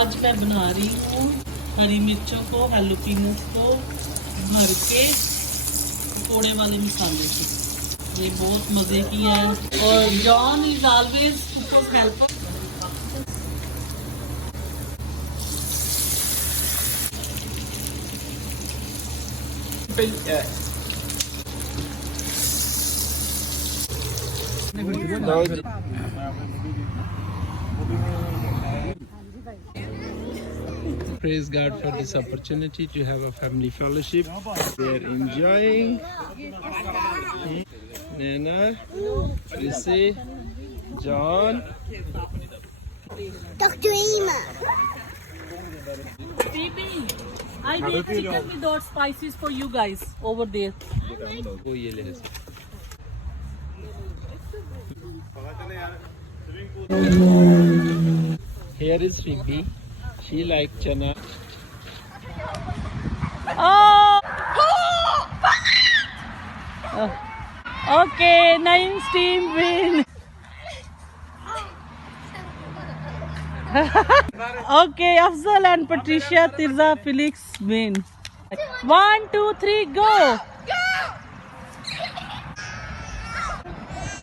आज मैं बना रही हूँ हरी मिर्चों को हैलोपिनस को भर के पकौड़े वाले मसाले से। ये बहुत मज़े की है और John is always cook helper. Praise God for this opportunity to have a family fellowship. They are enjoying. Nana, Chrissy, John. Dr. Ema. Baby, I make chicken without spices for you guys over there. Oh, yes. Here is Phoebe. She likes chana. Oh! Okay, Naeem's team win. Okay, Afzal and Patricia, Tirza, Felix win. 1, 2, 3, go!